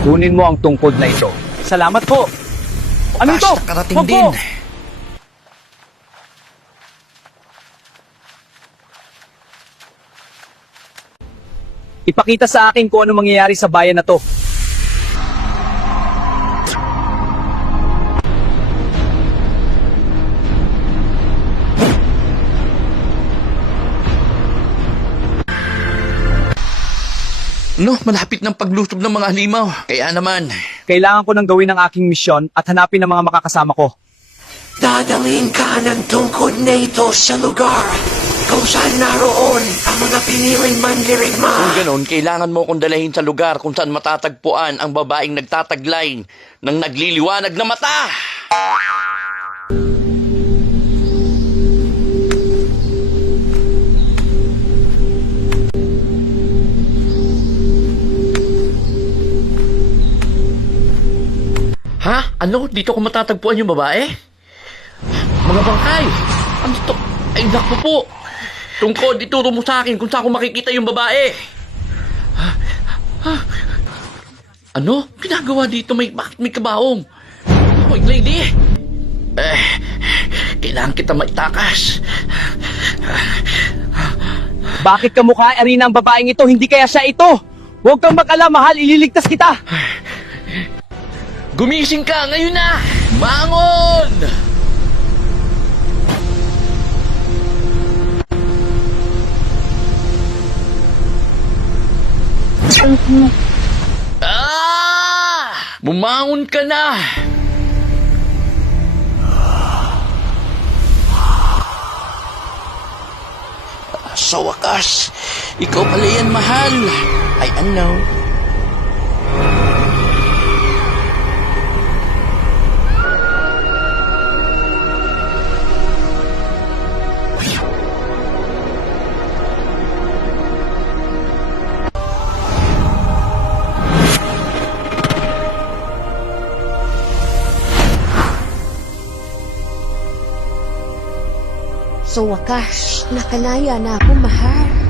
Kunin mo ang tungkod na ito. Salamat po. Ano ito? Nakarating Wag din. po. Ipakita sa akin kung ano mangyayari sa bayan na to. No, malapit ng paglusob ng mga halimaw. Kaya naman, Kailangan ko nang gawin ang aking misyon at hanapin ang mga makakasama ko. Dadalhin ka ng tungkod na ito sa lugar kung saan naroon ang mga piniling mandirigma. kung ganon, kailangan mo kong dalahin sa lugar kung saan matatagpuan ang babaeng nagtataglay ng nagliliwanag na mata. Ha? Ano? Dito ko matatagpuan yung babae? Mga bangkay! Ano to? Ay, naku po! Tungkod, ituro mo sa akin kung saan ko makikita yung babae. Ano? Ginagawa dito? Bakit may kabaong? Hoy, lady! Kailangan kita maitakas. Bakit kamukha Arina ang babaeng ito? Hindi kaya siya ito? Huwag kang mag-alala, mahal. Ililigtas kita. Gumising ka ngayon na! Bangon! Bumangon ka na! Sa wakas, ikaw pala yan, mahal. I know. Sa wakas, nakalaya na ako, mahal.